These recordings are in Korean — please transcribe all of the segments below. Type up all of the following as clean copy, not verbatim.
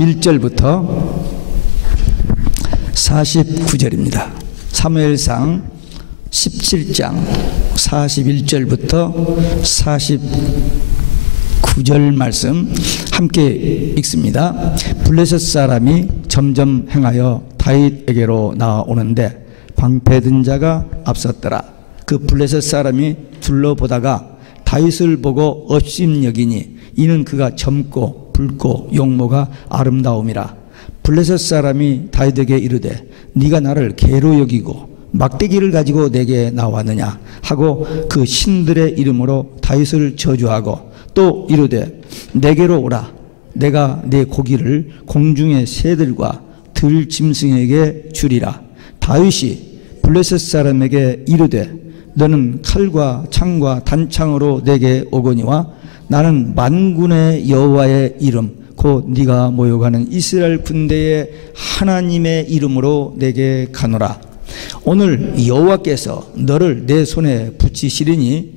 41절부터 49절입니다. 사무엘상 17장 41절부터 49절 말씀 함께 읽습니다. 블레셋 사람이 점점 행하여 다윗에게로 나아오는데 방패든 자가 앞섰더라. 그 블레셋 사람이 둘러보다가 다윗을 보고 업심여기니 이는 그가 젊고 붉고 용모가 아름다움이라. 블레셋 사람이 다윗에게 이르되 네가 나를 개로 여기고 막대기를 가지고 내게 나왔느냐 하고 그 신들의 이름으로 다윗을 저주하고 또 이르되 내게로 오라. 내가 내 고기를 공중의 새들과 들짐승에게 주리라. 다윗이 블레셋 사람에게 이르되 너는 칼과 창과 단창으로 내게 오거니와 나는 만군의 여호와의 이름 곧 네가 모여가는 이스라엘 군대의 하나님의 이름으로 내게 가노라. 오늘 여호와께서 너를 내 손에 붙이시리니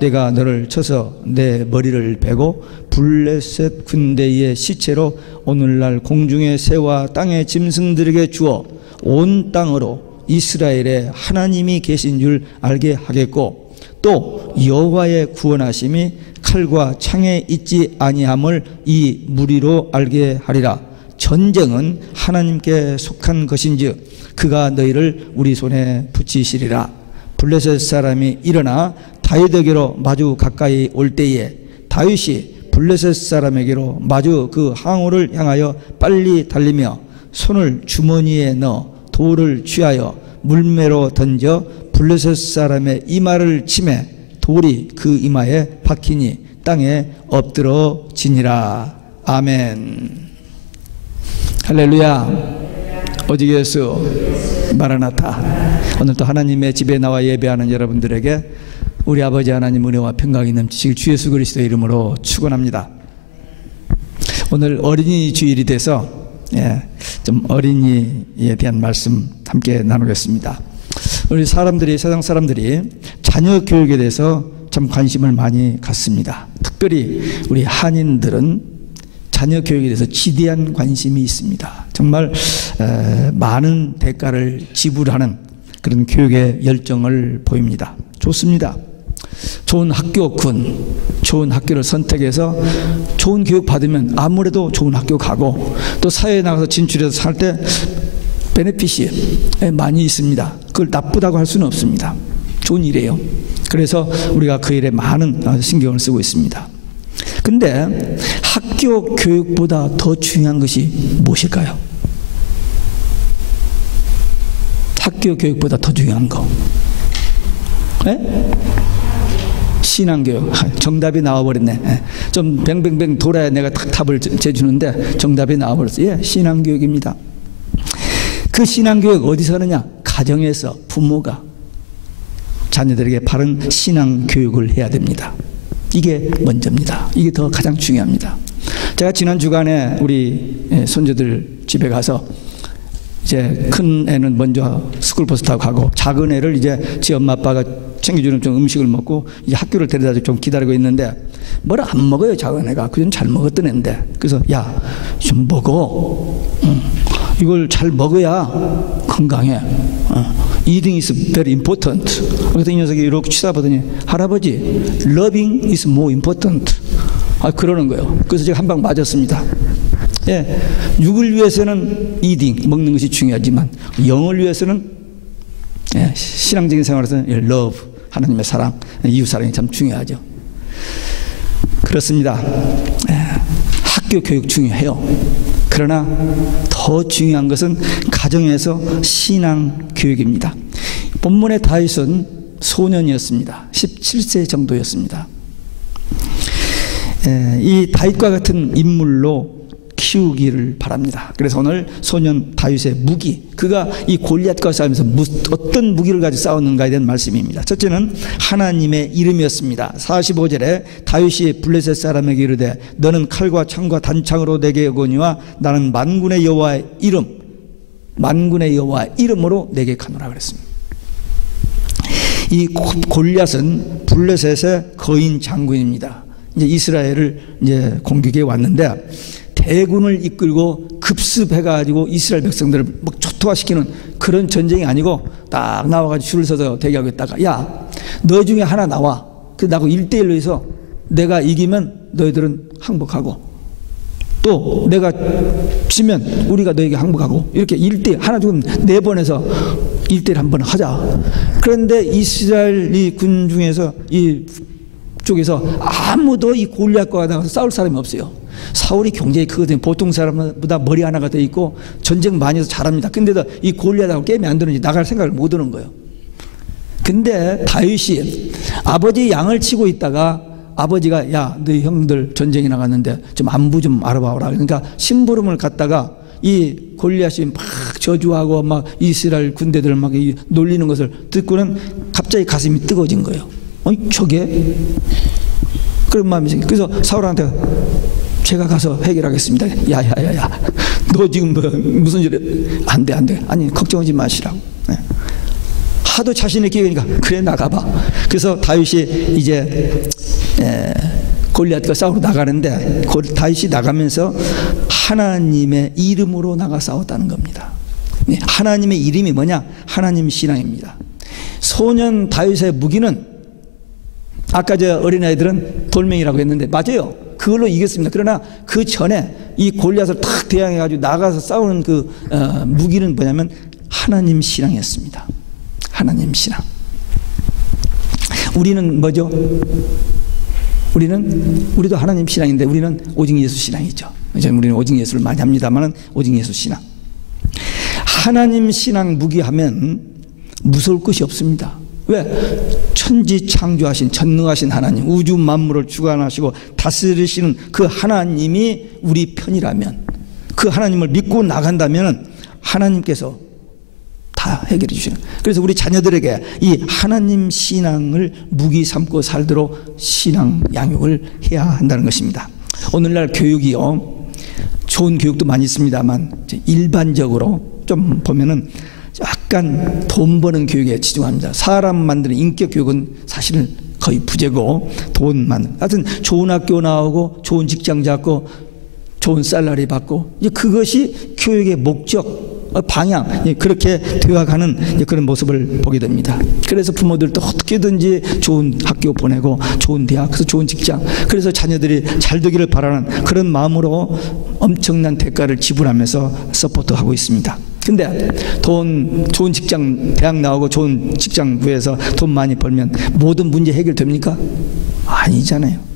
내가 너를 쳐서 내 머리를 베고 블레셋 군대의 시체로 오늘날 공중의 새와 땅의 짐승들에게 주어 온 땅으로 이스라엘의 하나님이 계신 줄 알게 하겠고 또 여호와의 구원하심이 칼과 창에 있지 아니함을 이 무리로 알게 하리라. 전쟁은 하나님께 속한 것인즉 그가 너희를 우리 손에 붙이시리라. 블레셋 사람이 일어나 다윗에게로 마주 가까이 올 때에 다윗이 블레셋 사람에게로 마주 그 항우를 향하여 빨리 달리며 손을 주머니에 넣어 돌을 취하여 물매로 던져 블레셋 사람의 이마를 치매 돌이 그 이마에 박히니 땅에 엎드러지니라. 아멘. 할렐루야. 오직 예수 마라나타. 오늘도 하나님의 집에 나와 예배하는 여러분들에게 우리 아버지 하나님 은혜와 평강이 넘치시길 주 예수 그리스도의 이름으로 축원합니다. 오늘 어린이 주일이 돼서 좀 어린이에 대한 말씀 함께 나누겠습니다. 우리 사람들이, 세상 사람들이 자녀 교육에 대해서 참 관심을 많이 갖습니다. 특별히 우리 한인들은 자녀 교육에 대해서 지대한 관심이 있습니다. 정말 많은 대가를 지불하는 그런 교육의 열정을 보입니다. 좋습니다. 좋은 학교군, 좋은 학교를 선택해서 좋은 교육 받으면 아무래도 좋은 학교 가고 또 사회에 나가서 진출해서 살 때 베네핏이 많이 있습니다. 그걸 나쁘다고 할 수는 없습니다. 좋은 일이에요. 그래서 우리가 그 일에 많은 신경을 쓰고 있습니다. 근데 학교 교육보다 더 중요한 것이 무엇일까요? 학교 교육보다 더 중요한 거. 네? 신앙교육. 정답이 나와버렸네. 좀 뱅뱅뱅 돌아야 내가 답을 재주는데 정답이 나와버렸어요. 신앙교육입니다. 그 신앙교육 어디서 하느냐? 가정에서 부모가 자녀들에게 바른 신앙교육을 해야 됩니다. 이게 먼저입니다. 이게 더 가장 중요합니다. 제가 지난 주간에 우리 손주들 집에 가서 이제 큰 애는 먼저 스쿨버스 타고 가고 작은 애를 이제 지 엄마 아빠가 챙겨주는 좀 음식을 먹고 이제 학교를 데려다 좀 기다리고 있는데 뭘 안 먹어요. 작은 애가. 그전 잘 먹었던 애인데. 그래서 야, 좀 먹어. 이걸 잘 먹어야 건강해. Eating is very important. 그래서 이 녀석이 이렇게 쳐다보더니 할아버지, loving is more important. 그러는 거예요. 그래서 제가 한 방 맞았습니다. 예, 육을 위해서는 eating, 먹는 것이 중요하지만 영을 위해서는 신앙적인 생활에서는 love, 하나님의 사랑, 이웃사랑이 참 중요하죠. 그렇습니다. 학교 교육 중요해요. 그러나 더 중요한 것은 가정에서 신앙 교육입니다. 본문의 다윗은 소년이었습니다. 17세 정도였습니다. 이 다윗과 같은 인물로 키우기를 바랍니다. 그래서 오늘 소년 다윗의 무기, 그가 이 골리앗과 싸우면서 어떤 무기를 가지고 싸웠는가에 대한 말씀입니다. 첫째는 하나님의 이름이었습니다. 45절에 다윗이 블레셋 사람에게 이르되 너는 칼과 창과 단창으로 내게 오거니와 나는 만군의 여호와의 이름, 만군의 여호와의 이름으로 내게 가노라 그랬습니다. 이 골리앗은 블레셋의 거인 장군입니다. 이제 이스라엘을 이제 공격해 왔는데 대군을 이끌고 급습해가지고 이스라엘 백성들을 막 초토화시키는 그런 전쟁이 아니고 딱 나와가지고 줄을 서서 대기하고 있다가 야, 너 중에 하나 나와. 그 나하고 1대1로 해서 내가 이기면 너희들은 항복하고 또 내가 지면 우리가 너에게 항복하고 이렇게 1대1 하나 죽으면 4번에서 1대1 한번 하자. 그런데 이스라엘 이 군 중에서 이 쪽에서 아무도 이 골리앗과 나가서 싸울 사람이 없어요. 사울이 굉장히 크거든요. 보통 사람보다 머리 하나가 더 있고 전쟁 많이 해서 잘합니다. 근데도 이 골리앗하고 게임이 안 되는지 나갈 생각을 못 하는 거예요. 근데 다윗이 아버지 양을 치고 있다가 아버지가 야, 너희 형들 전쟁에 나갔는데 좀 안부 좀 알아봐라. 그러니까 심부름을 갔다가 이 골리앗이 막 저주하고 막 이스라엘 군대들 막 놀리는 것을 듣고는 갑자기 가슴이 뜨거워진 거예요. 저게? 그런 마음이 생겨. 그래서 사울한테 제가 가서 해결하겠습니다. 야야야야, 너 지금 무슨 일에? 안 돼, 안 돼. 아니, 걱정하지 마시라고. 네. 하도 자신 있게 얘기하니까 그래, 나가봐. 그래서 다윗이 이제 골리앗과 싸우러 나가는데 다윗이 나가면서 하나님의 이름으로 나가 싸웠다는 겁니다. 하나님의 이름이 뭐냐? 하나님 신앙입니다. 소년 다윗의 무기는 아까 저 어린아이들은 돌멩이라고 했는데 맞아요. 그걸로 이겼습니다. 그러나 그 전에 이 골리앗을 탁 대항해가지고 나가서 싸우는 그 무기는 뭐냐면 하나님 신앙이었습니다. 하나님 신앙. 우리는 뭐죠? 우리도 하나님 신앙인데 우리는 오직 예수 신앙이죠. 우리는 오직 예수를 많이 합니다만 오직 예수 신앙. 하나님 신앙 무기하면 무서울 것이 없습니다. 왜? 천지 창조하신 전능하신 하나님, 우주 만물을 주관하시고 다스리시는 그 하나님이 우리 편이라면, 그 하나님을 믿고 나간다면 하나님께서 다 해결해 주시는. 그래서 우리 자녀들에게 이 하나님 신앙을 무기 삼고 살도록 신앙 양육을 해야 한다는 것입니다. 오늘날 교육이요, 좋은 교육도 많이 있습니다만 일반적으로 좀 보면은 약간 돈 버는 교육에 치중합니다. 사람 만드는 인격 교육은 사실은 거의 부재고 돈만. 하여튼 좋은 학교 나오고 좋은 직장 잡고 좋은 살라리 받고 이제 그것이 교육의 목적, 방향, 그렇게 되어가는 그런 모습을 보게 됩니다. 그래서 부모들도 어떻게든지 좋은 학교 보내고 좋은 대학, 그래서 좋은 직장, 그래서 자녀들이 잘 되기를 바라는 그런 마음으로 엄청난 대가를 지불하면서 서포트하고 있습니다. 근데 좋은 직장, 대학 나오고 좋은 직장 구해서 돈 많이 벌면 모든 문제 해결됩니까? 아니잖아요.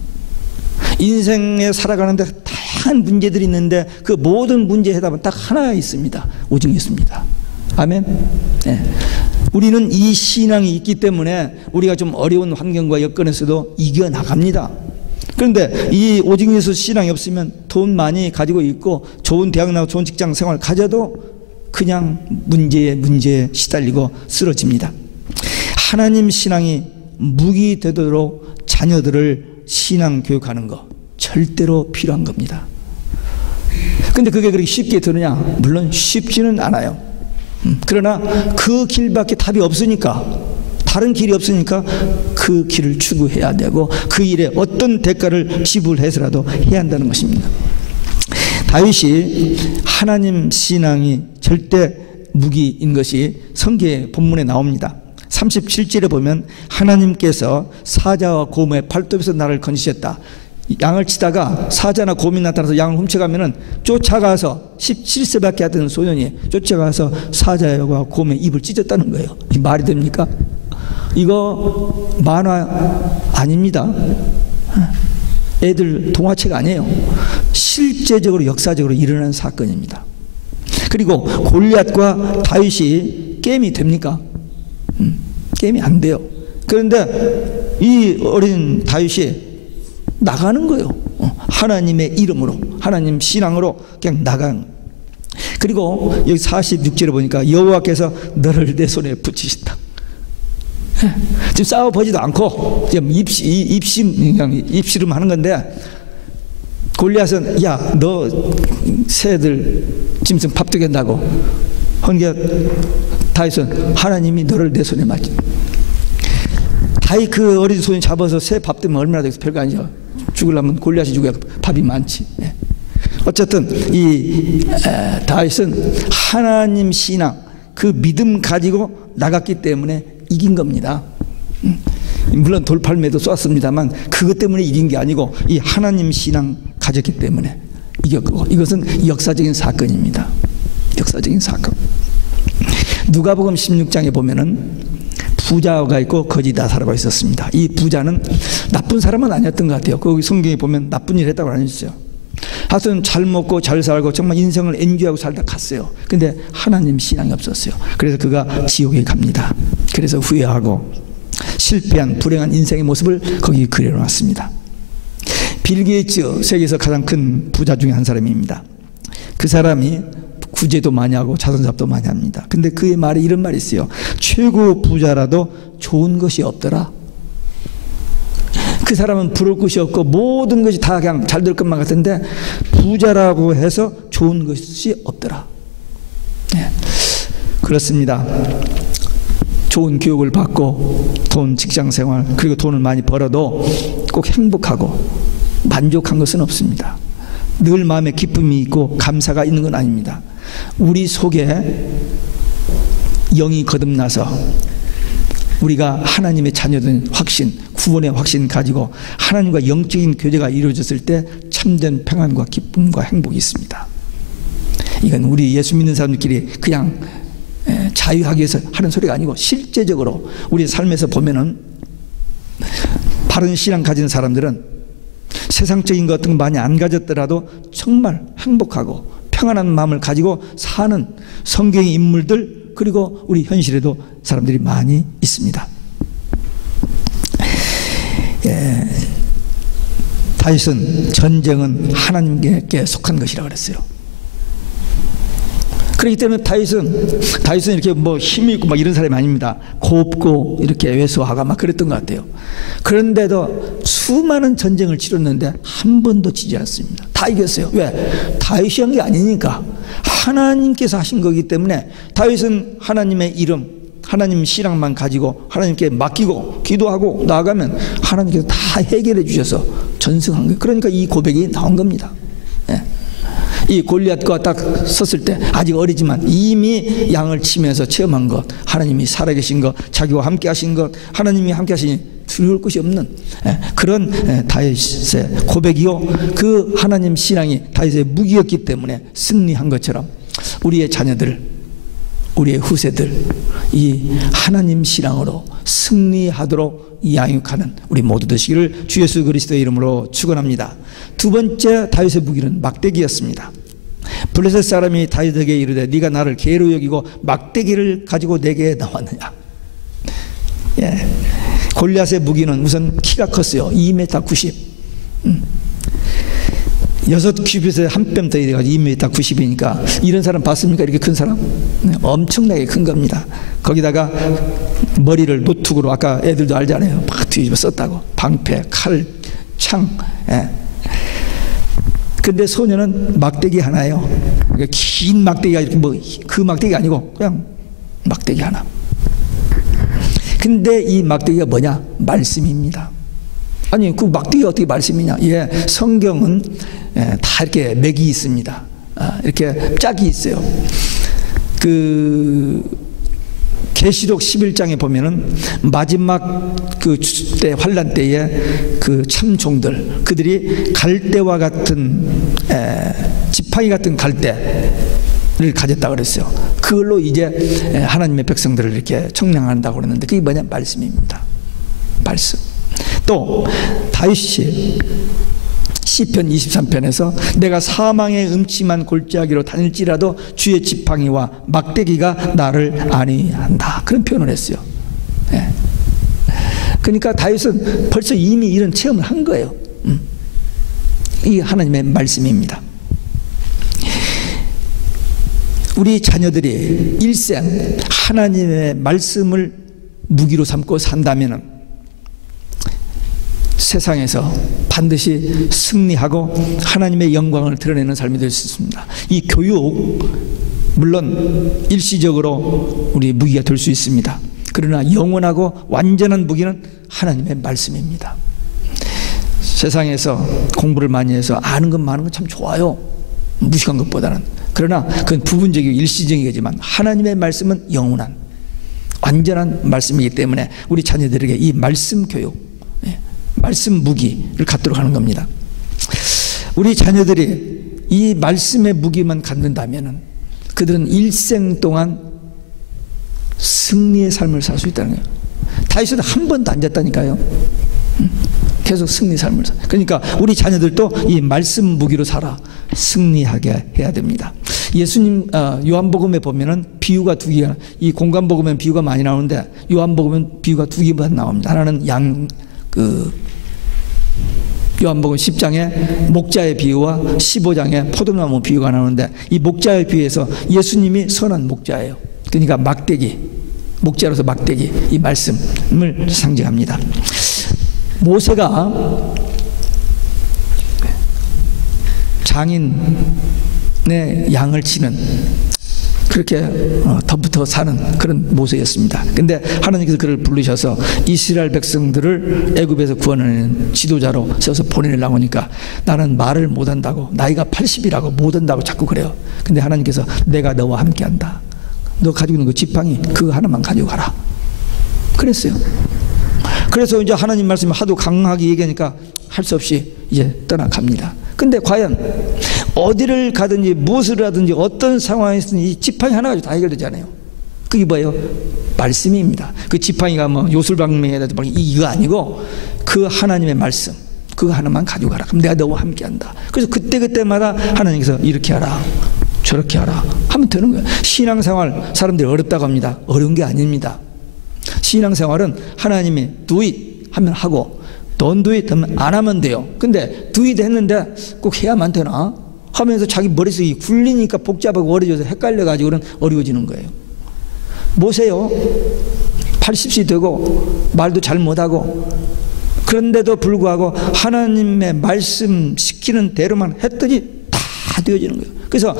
인생에 살아가는데 다양한 문제들이 있는데 그 모든 문제 해답은 딱 하나 있습니다. 오직 예수입니다. 아멘. 네. 우리는 이 신앙이 있기 때문에 우리가 좀 어려운 환경과 여건에서도 이겨나갑니다. 그런데 이 오직 예수 신앙이 없으면 돈 많이 가지고 있고 좋은 대학 나오고 좋은 직장 생활 가져도 그냥 문제에 시달리고 쓰러집니다. 하나님 신앙이 무기 되도록 자녀들을 신앙 교육하는 거 절대로 필요한 겁니다. 근데 그게 그렇게 쉽게 되느냐? 물론 쉽지는 않아요. 그러나 그 길밖에 답이 없으니까, 다른 길이 없으니까 그 길을 추구해야 되고 그 일에 어떤 대가를 지불해서라도 해야 한다는 것입니다. 다윗이 하나님 신앙이 절대 무기인 것이 성경의 본문에 나옵니다. 37절에 보면 하나님께서 사자와 곰의 발톱에서 나를 건지셨다. 양을 치다가 사자나 곰이 나타나서 양을 훔쳐가면은 쫓아가서 17세밖에 안 되는 소년이 쫓아가서 사자와 곰의 입을 찢었다는 거예요. 이 말이 됩니까? 이거 만화 아닙니다. 애들 동화책 아니에요. 실제적으로 역사적으로 일어난 사건입니다. 그리고 골리앗과 다윗이 게임이 됩니까? 게임이 안 돼요. 그런데 이 어린 다윗이 나가는 거예요. 하나님의 이름으로, 하나님 신앙으로 그냥 나간. 그리고 여기 46절에 보니까 여호와께서 너를 내 손에 붙이신다. 지금 싸워보지도 않고 지금 입씨름 하는 건데 골리앗은 야, 너 새들 짐승 밥 되겠다고. 그러니까 다윗은 하나님이 너를 내 손에 맡긴. 다윗 그 어린 손이 잡아서 새 밥 되면 얼마나 되겠어? 별거 아니죠. 죽으려면 골리앗이 죽어야 밥이 많지. 어쨌든 이 다윗은 하나님 신앙, 그 믿음 가지고 나갔기 때문에 이긴 겁니다. 물론 돌팔매도 쏘았습니다만 그것 때문에 이긴 게 아니고 이 하나님 신앙 가졌기 때문에 이겼고, 이것은 역사적인 사건입니다. 역사적인 사건. 누가복음 16장에 보면은 부자가 있고 거지 나사로가 있었습니다. 이 부자는 나쁜 사람은 아니었던 것 같아요. 거기 성경에 보면 나쁜 일 했다고 안 했어요. 하여튼 잘 먹고 잘 살고 정말 인생을 엔조이하고 살다 갔어요. 근데 하나님 신앙이 없었어요. 그래서 그가 지옥에 갑니다. 그래서 후회하고 실패한 불행한 인생의 모습을 거기 그려놨습니다. 빌 게이츠, 세계에서 가장 큰 부자 중에 한 사람입니다. 그 사람이 구제도 많이 하고 자선사업도 많이 합니다. 근데 그의 말에 이런 말이 있어요. 최고 부자라도 좋은 것이 없더라. 그 사람은 부러울 것이 없고 모든 것이 다 그냥 잘 될 것만 같은데 부자라고 해서 좋은 것이 없더라. 네. 그렇습니다. 좋은 교육을 받고 돈, 직장생활, 그리고 돈을 많이 벌어도 꼭 행복하고 만족한 것은 없습니다. 늘 마음에 기쁨이 있고 감사가 있는 건 아닙니다. 우리 속에 영이 거듭나서 우리가 하나님의 자녀된 확신, 구원의 확신 가지고 하나님과 영적인 교제가 이루어졌을 때 참된 평안과 기쁨과 행복이 있습니다. 이건 우리 예수 믿는 사람들끼리 그냥 자유하기 위해서 하는 소리가 아니고 실제적으로 우리 삶에서 보면은 바른 신앙 가진 사람들은 세상적인 것 같은 거 많이 안 가졌더라도 정말 행복하고 평안한 마음을 가지고 사는 성경의 인물들, 그리고 우리 현실에도 사람들이 많이 있습니다. 다윗은 전쟁은 하나님께 속한 것이라고 그랬어요. 그렇기 때문에 다윗은 이렇게 뭐 힘이 있고 막 이런 사람이 아닙니다. 곱고 이렇게 외소하고 막 그랬던 것 같아요. 그런데도 수많은 전쟁을 치렀는데 한 번도 지지 않습니다. 다 이겼어요. 왜? 다윗이 한 게 아니니까. 하나님께서 하신 거기 때문에 다윗은 하나님의 이름, 하나님 신앙만 가지고 하나님께 맡기고 기도하고 나아가면 하나님께서 다 해결해 주셔서 전승한 거예요. 그러니까 이 고백이 나온 겁니다. 이 골리앗과 딱 섰을 때 아직 어리지만 이미 양을 치면서 체험한 것, 하나님이 살아계신 것, 자기와 함께 하신 것, 하나님이 함께 하시니 두려울 것이 없는 그런 다윗의 고백이요, 그 하나님 신앙이 다윗의 무기였기 때문에 승리한 것처럼 우리의 자녀들, 우리의 후세들 이 하나님 신앙으로 승리하도록 양육하는 우리 모두 되시기를 주 예수 그리스도의 이름으로 축원합니다. 두 번째 다윗의 무기는 막대기였습니다. 블레셋 사람이 다윗에게 이르되 네가 나를 개로 여기고 막대기를 가지고 내게 나왔느냐. 골리앗의 무기는 우선 키가 컸어요. 2m 90. 6큐빗에 한 뼘 더 돼가지고 2m 90이니까 이런 사람 봤습니까? 이렇게 큰 사람? 엄청나게 큰 겁니다. 거기다가 머리를 노툭으로 아까 애들도 알잖아요. 막 뒤집어 썼다고. 방패, 칼, 창. 근데 소녀는 막대기 하나예요. 그러니까 긴 막대기가 이렇게 뭐 그 막대기가 아니고 그냥 막대기 하나. 근데 이 막대기가 뭐냐? 말씀입니다. 아니 그 막대기가 어떻게 말씀이냐? 성경은 다 이렇게 맥이 있습니다. 이렇게 짝이 있어요. 그 계시록 11장에 보면은 마지막 그 때 환란 때에 그 참종들, 그들이 갈대와 같은 지팡이 같은 갈대를 가졌다고 그랬어요. 그걸로 이제 하나님의 백성들을 이렇게 청량한다고 그랬는데 그게 뭐냐? 말씀입니다. 말씀. 또 다윗이 시편 23편에서 내가 사망의 음침한 골짜기로 다닐지라도 주의 지팡이와 막대기가 나를 안위한다, 그런 표현을 했어요. 그러니까 다윗은 벌써 이미 이런 체험을 한 거예요. 이 하나님의 말씀입니다. 우리 자녀들이 일생 하나님의 말씀을 무기로 삼고 산다면 세상에서 반드시 승리하고 하나님의 영광을 드러내는 삶이 될 수 있습니다. 이 교육 물론 일시적으로 우리 무기가 될 수 있습니다. 그러나 영원하고 완전한 무기는 하나님의 말씀입니다. 세상에서 공부를 많이 해서 아는 것 많은 건 참 좋아요. 무식한 것보다는. 그러나 그건 부분적이고 일시적이지만 하나님의 말씀은 영원한 완전한 말씀이기 때문에 우리 자녀들에게 이 말씀 교육, 말씀 무기를 갖도록 하는 겁니다. 우리 자녀들이 이 말씀의 무기만 갖는다면 그들은 일생 동안 승리의 삶을 살 수 있다는 거예요. 다윗은 한 번도 안 졌다니까요. 계속 승리 삶을 살. 그러니까 우리 자녀들도 이 말씀 무기로 살아 승리하게 해야 됩니다. 예수님 요한복음에 보면은 비유가 두 개가, 이 공간복음엔 비유가 많이 나오는데 요한복음은 비유가 두 개만 나옵니다. 하나는 요한복음 10장에 목자의 비유와 15장에 포도나무 비유가 나오는데 이 목자의 비유에서 예수님이 선한 목자예요. 그러니까 막대기, 목자로서 막대기, 이 말씀을 상징합니다. 모세가 장인의 양을 치는, 그렇게 덤부터 사는 그런 모세였습니다. 근데 하나님께서 그를 부르셔서 이스라엘 백성들을 애굽에서 구원하는 지도자로 세워서 보내려고 하니까 나는 말을 못한다고, 나이가 80이라고 못한다고 자꾸 그래요. 근데 하나님께서 내가 너와 함께한다. 너 가지고 있는 그 지팡이 그거 하나만 가지고 가라 그랬어요. 그래서 이제 하나님 말씀을 하도 강하게 얘기하니까 할 수 없이 이제 떠나갑니다. 근데 과연 어디를 가든지 무엇을 하든지 어떤 상황에서든 이 지팡이 하나 가지고 다 해결되잖아요. 그게 뭐예요? 말씀입니다. 그 지팡이가 뭐 요술방맹에다 이거 아니고 그 하나님의 말씀 그거 하나만 가지고 가라. 그럼 내가 너와 함께한다. 그래서 그때마다 하나님께서 이렇게 하라 저렇게 하라 하면 되는 거예요. 신앙생활 사람들이 어렵다고 합니다. 어려운 게 아닙니다. 신앙생활은 하나님이 do it 하면 하고 don't do it 하면 안 하면 돼요. 근데 do it 했는데 꼭 해야만 되나 하면서 자기 머릿속이 굴리니까 복잡하고 어려져서 헷갈려가지고 그런 어려워지는 거예요. 모세요 80이 되고 말도 잘 못하고 그런데도 불구하고 하나님의 말씀 시키는 대로만 했더니 다 되어지는 거예요. 그래서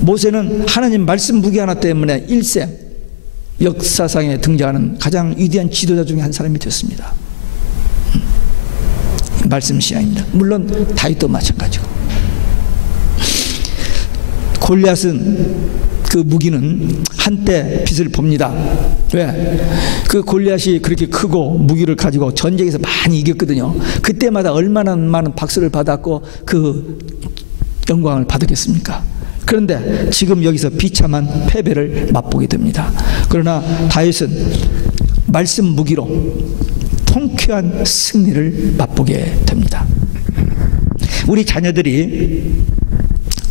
모세는 하나님 말씀 무기 하나 때문에 일생 역사상에 등장하는 가장 위대한 지도자 중에 한 사람이 됐습니다. 말씀 신앙입니다. 물론 다윗도 마찬가지고. 골리앗은 그 무기는 한때 빛을 봅니다. 왜? 그 골리앗이 그렇게 크고 무기를 가지고 전쟁에서 많이 이겼거든요. 그때마다 얼마나 많은 박수를 받았고 그 영광을 받았겠습니까? 그런데 지금 여기서 비참한 패배를 맛보게 됩니다. 그러나 다윗은 말씀 무기로 통쾌한 승리를 맛보게 됩니다. 우리 자녀들이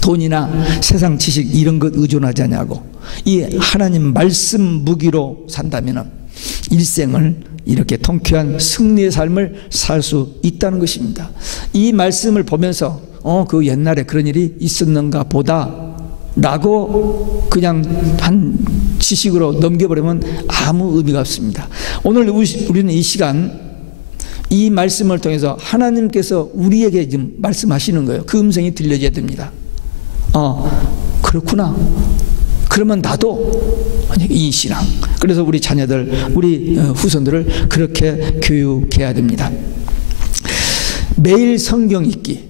돈이나 세상 지식 이런 것 의존하지 않냐고 이 하나님 말씀 무기로 산다면 일생을 이렇게 통쾌한 승리의 삶을 살 수 있다는 것입니다. 이 말씀을 보면서 그 옛날에 그런 일이 있었는가 보다 라고 그냥 한 지식으로 넘겨버리면 아무 의미가 없습니다. 오늘 우리는 이 시간 이 말씀을 통해서 하나님께서 우리에게 지금 말씀하시는 거예요. 그 음성이 들려져야 됩니다. 그렇구나. 그러면 나도 이 신앙. 그래서 우리 자녀들, 우리 후손들을 그렇게 교육해야 됩니다. 매일 성경 읽기,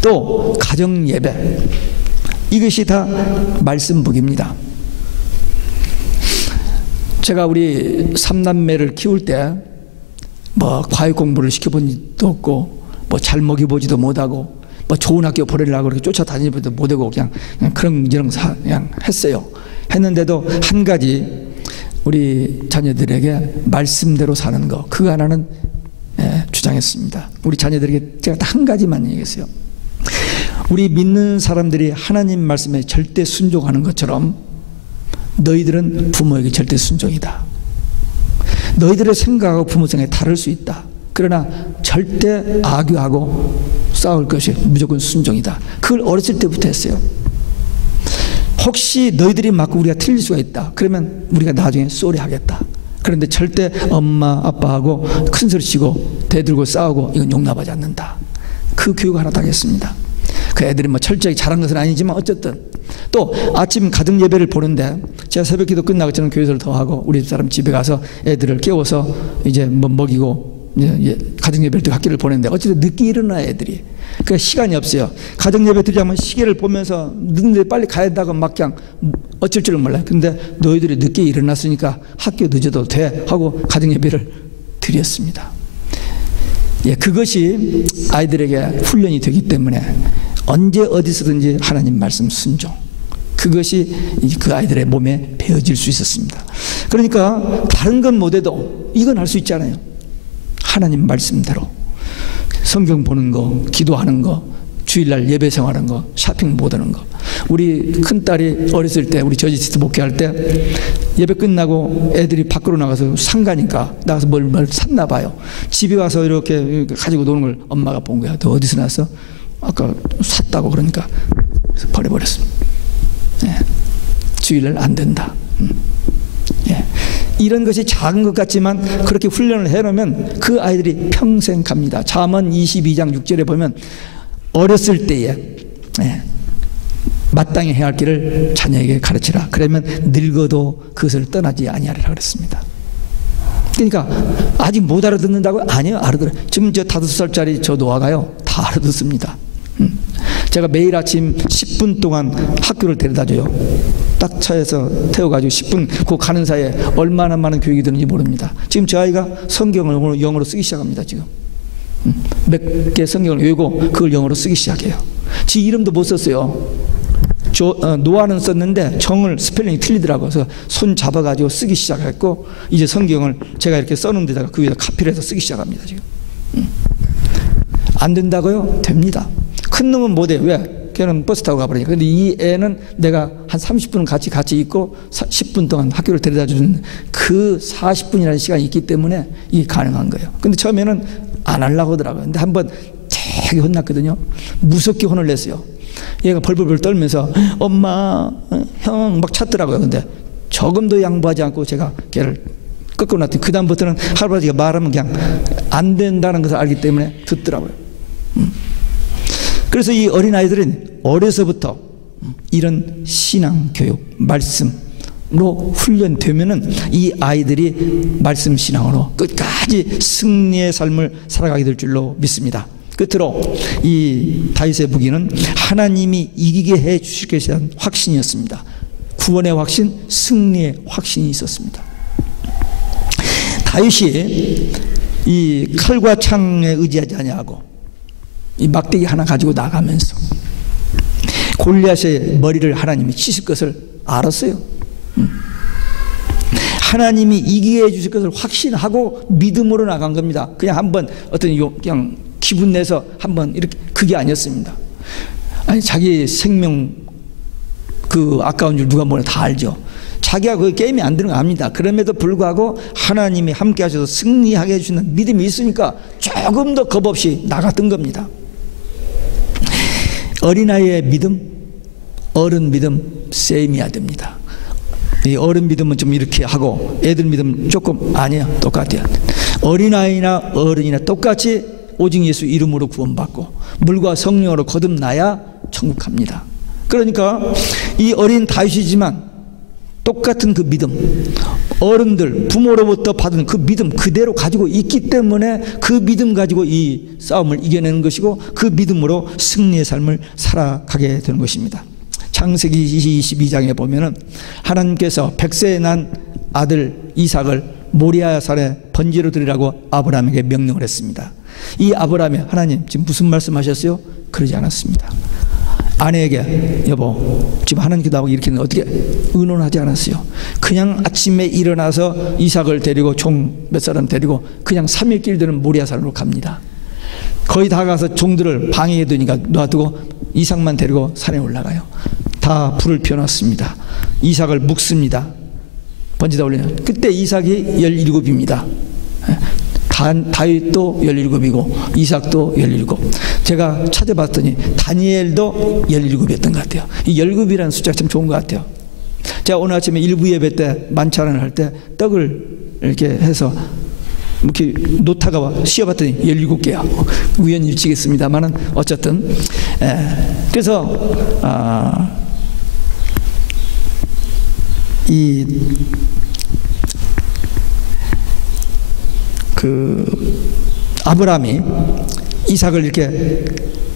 또 가정 예배, 이것이 다 말씀 무기입니다. 제가 우리 삼남매를 키울 때 뭐 과외 공부를 시켜본 적도 없고 뭐 잘 먹여보지도 못하고 뭐 좋은 학교 보내려고 그렇게 쫓아다니지도 못하고 그냥 그런 그냥 했어요. 했는데도 한 가지 우리 자녀들에게 말씀대로 사는 거 그거 하나는 주장했습니다. 우리 자녀들에게 제가 한 가지만 얘기했어요. 우리 믿는 사람들이 하나님 말씀에 절대 순종하는 것처럼 너희들은 부모에게 절대 순종이다. 너희들의 생각하고 부모 생각이 다를 수 있다. 그러나 절대 악유하고 싸울 것이 무조건 순종이다. 그걸 어렸을 때부터 했어요. 혹시 너희들이 맞고 우리가 틀릴 수가 있다. 그러면 우리가 나중에 쏘리 하겠다. 그런데 절대 엄마 아빠하고 큰 소리 치고 대들고 싸우고 이건 용납하지 않는다. 그 교육을 하나 당했습니다. 그 애들이 뭐 철저하게 잘한 것은 아니지만 어쨌든 또 아침 가정 예배를 보는데 제가 새벽기도 끝나고 저는 교회에서 더 하고 우리 집사람 집에 가서 애들을 깨워서 이제 뭐 먹이고 가정예배를 드리고 학교를 보냈는데 어쨌든 늦게 일어나 애들이. 그러니까 시간이 없어요. 가정예배 드리자면 시계를 보면서 늦는데 빨리 가야 된다고 막 그냥 어쩔 줄을 몰라요. 근데 너희들이 늦게 일어났으니까 학교 늦어도 돼 하고 가정예배를 드렸습니다. 예, 그것이 아이들에게 훈련이 되기 때문에 언제 어디서든지 하나님 말씀 순종, 그것이 그 아이들의 몸에 배어질 수 있었습니다. 그러니까 다른 건 못해도 이건 할 수 있잖아요. 하나님 말씀대로 성경 보는 거, 기도하는 거, 주일날 예배 생활하는 거, 쇼핑 못 하는 거. 우리 큰딸이 어렸을 때 우리 저지스트 목회할 때 예배 끝나고 애들이 밖으로 나가서 상가니까 나가서 뭘 샀나 봐요. 집에 와서 이렇게 가지고 노는 걸 엄마가 본 거야. 너 어디서 났어? 아까 샀다고. 그러니까 버려버렸습니다. 예. 주일날 안 된다. 예. 이런 것이 작은 것 같지만 그렇게 훈련을 해놓으면 그 아이들이 평생 갑니다. 잠언 22장 6절에 보면 어렸을 때에 마땅히 해야 할 길을 자녀에게 가르치라. 그러면 늙어도 그것을 떠나지 아니하리라 그랬습니다. 그러니까 아직 못 알아듣는다고요? 아니요, 알아들어요. 지금 저 5살짜리 저 노아가요 다 알아듣습니다. 제가 매일 아침 10분 동안 학교를 데려다줘요. 딱 차에서 태워가지고 10분 그 가는 사이에 얼마나 많은 교육이 되는지 모릅니다. 지금 저 아이가 성경을 영어로 쓰기 시작합니다. 지금 몇 개 성경을 외우고 그걸 영어로 쓰기 시작해요. 지 이름도 못 썼어요. 노아는 썼는데 정을 스펠링이 틀리더라고요. 그래서 손 잡아가지고 쓰기 시작했고 이제 성경을 제가 이렇게 써놓은 데다가 그 위에다 카피를 해서 쓰기 시작합니다. 지금 안 된다고요? 됩니다. 큰 놈은 못해. 왜? 걔는 버스 타고 가버리니까. 근데 이 애는 내가 한 30분은 같이 있고 10분 동안 학교를 데려다 주는 그 40분이라는 시간이 있기 때문에 이게 가능한 거예요. 근데 처음에는 안 하려고 하더라고요. 근데 한번 되게 혼났거든요. 무섭게 혼을 냈어요. 얘가 벌벌벌 떨면서 엄마, 형 막 찾더라고요. 근데 조금도 양보하지 않고 제가 걔를 꺾어 놨더니 그 다음부터는 할아버지가 말하면 그냥 안 된다는 것을 알기 때문에 듣더라고요. 그래서 이 어린아이들은 어려서부터 이런 신앙교육, 말씀으로 훈련되면은 이 아이들이 말씀 신앙으로 끝까지 승리의 삶을 살아가게 될 줄로 믿습니다. 끝으로 이 다윗의 무기는 하나님이 이기게 해 주실 것에 대한 확신이었습니다. 구원의 확신, 승리의 확신이 있었습니다. 다윗이 이 칼과 창에 의지하지 아니하고 이 막대기 하나 가지고 나가면서 골리앗의 머리를 하나님이 치실 것을 알았어요. 하나님이 이기게 해주실 것을 확신하고 믿음으로 나간 겁니다. 그냥 한번 어떤 그냥 기분 내서 한번 이렇게 그게 아니었습니다. 아니 자기 생명 그 아까운 줄 누가 뭐라 다 알죠. 자기가 그 게임이 안 되는 거 압니다. 그럼에도 불구하고 하나님이 함께 하셔서 승리하게 해주시는 믿음이 있으니까 조금 더 겁 없이 나갔던 겁니다. 어린아이의 믿음, 어른 믿음 세임이어야 됩니다. 이 어른 믿음은 좀 이렇게 하고 애들 믿음 조금 아니야, 똑같아요. 어린아이나 어른이나 똑같이 오직 예수 이름으로 구원받고 물과 성령으로 거듭나야 천국 갑니다. 그러니까 이 어린 다윗이지만 똑같은 그 믿음, 어른들 부모로부터 받은 그 믿음 그대로 가지고 있기 때문에 그 믿음 가지고 이 싸움을 이겨내는 것이고 그 믿음으로 승리의 삶을 살아가게 되는 것입니다. 창세기 22장에 보면은 하나님께서 100세에 난 아들 이삭을 모리아 산에 번제로 드리라고 아브라함에게 명령을 했습니다. 이 아브라함이 하나님 지금 무슨 말씀하셨어요? 그러지 않았습니다. 아내에게 여보 지금 하나님께 나오고 이렇게 어떻게 의논하지 않았어요. 그냥 아침에 일어나서 이삭을 데리고 총 몇 사람 데리고 그냥 3일 길 되는 모리아산으로 갑니다. 거의 다 가서 종들을 방해해 두니까 놔두고 이삭만 데리고 산에 올라가요. 다 불을 피워놨습니다. 이삭을 묵습니다. 번지다 올리냐. 그때 이삭이 17입니다. 다윗도 17이고 이삭도 17. 제가 찾아봤더니 다니엘도 17이었던 것 같아요. 이 17이라는 숫자가 참 좋은 것 같아요. 제가 오늘 아침에 일부 예배 때 만찬을 할 때 떡을 이렇게 해서 이렇게 놓다가 씌어봤더니 17개야. 우연히 일치겠습니다만은 어쨌든 그래서 아브라함이 이삭을 이렇게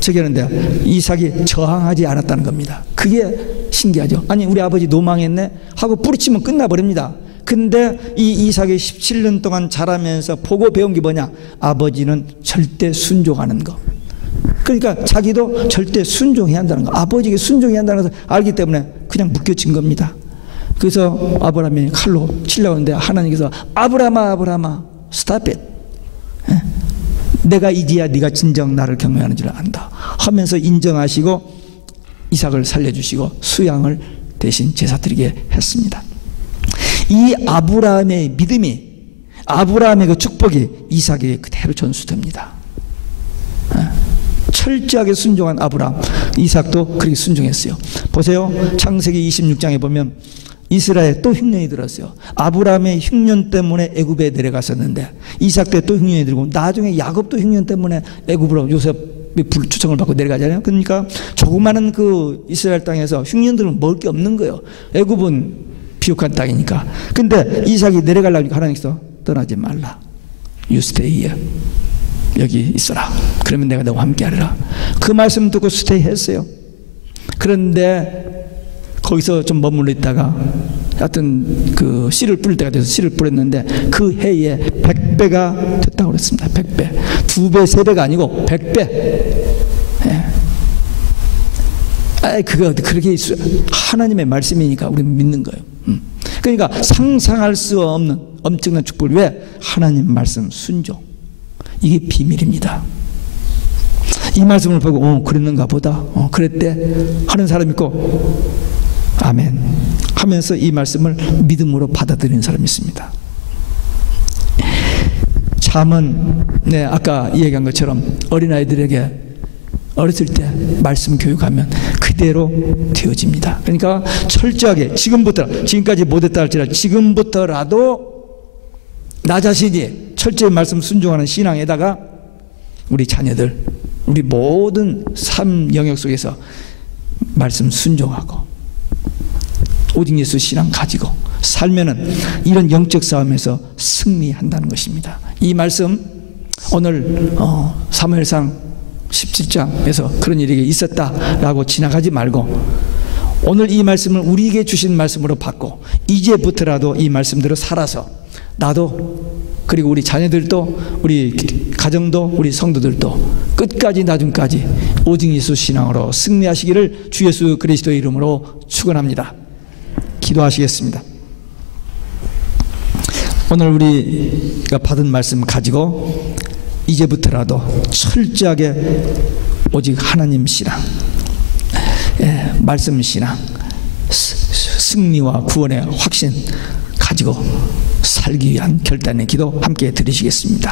저기하는데 이삭이 저항하지 않았다는 겁니다. 그게 신기하죠. 아니 우리 아버지 노망했네 하고 뿌리치면 끝나버립니다. 근데 이 이삭이 17년 동안 자라면서 보고 배운 게 뭐냐? 아버지는 절대 순종하는 거. 그러니까 자기도 절대 순종해야 한다는 거, 아버지에게 순종해야 한다는 것을 알기 때문에 그냥 묶여진 겁니다. 그래서 아브라함이 칼로 치려고 하는데 하나님께서 아브라함아 스탑 잇, 내가 이제야 네가 진정 나를 경외하는 줄 안다 하면서 인정하시고 이삭을 살려주시고 수양을 대신 제사 드리게 했습니다. 이 아브라함의 믿음이, 아브라함의 그 축복이 이삭에게 그대로 전수됩니다. 철저하게 순종한 아브라함, 이삭도 그렇게 순종했어요. 보세요. 창세기 26장에 보면 이스라엘에 또 흉년이 들었어요. 아브라함의 흉년 때문에 애굽에 내려갔었는데 이삭 때 또 흉년이 들고 나중에 야곱도 흉년 때문에 애굽으로 요셉이 초청을 받고 내려가잖아요. 그러니까 조그마한 그 이스라엘 땅에서 흉년들은 먹을 게 없는 거예요. 애굽은 비옥한 땅이니까. 근데 이삭이 내려가려니까 하나님께서 떠나지 말라, You stay here, 여기 있어라. 그러면 내가 너와 함께 하리라. 그 말씀 듣고 스테이 했어요. 그런데 거기서 좀 머물러 있다가 하여튼 그 씨를 뿌릴 때가 돼서 씨를 뿌렸는데 그 해에 100배가 됐다고 그랬습니다. 100배. 2배, 3배가 아니고 100배. 예. 그거 그렇게 하나님의 말씀이니까 우리는 믿는 거예요. 그러니까 상상할 수 없는 엄청난 축복을, 왜? 하나님 말씀 순종. 이게 비밀입니다. 이 말씀을 보고 그랬는가 보다, 그랬대 하는 사람 있고 아멘 하면서 이 말씀을 믿음으로 받아들이는 사람이 있습니다. 잠언, 네, 아까 얘기한 것처럼 어린아이들에게 어렸을 때 말씀 교육하면 그대로 되어집니다. 그러니까 철저하게 지금까지 못했다 할지라도 지금부터라도 나 자신이 철저히 말씀 순종하는 신앙에다가 우리 자녀들, 우리 모든 삶 영역 속에서 말씀 순종하고 오직 예수 신앙 가지고 살면은 이런 영적 싸움에서 승리한다는 것입니다. 이 말씀 오늘 사무엘상 17장에서 그런 일이 있었다라고 지나가지 말고 오늘 이 말씀을 우리에게 주신 말씀으로 받고 이제부터라도 이 말씀대로 살아서 나도, 그리고 우리 자녀들도, 우리 가정도, 우리 성도들도 끝까지 나중까지 오직 예수 신앙으로 승리하시기를 주 예수 그리스도의 이름으로 축원합니다. 기도하시겠습니다. 오늘 우리가 받은 말씀 가지고 이제부터라도 철저하게 오직 하나님 신앙, 말씀 신앙, 승리와 구원의 확신 가지고 살기 위한 결단의 기도 함께 드리시겠습니다.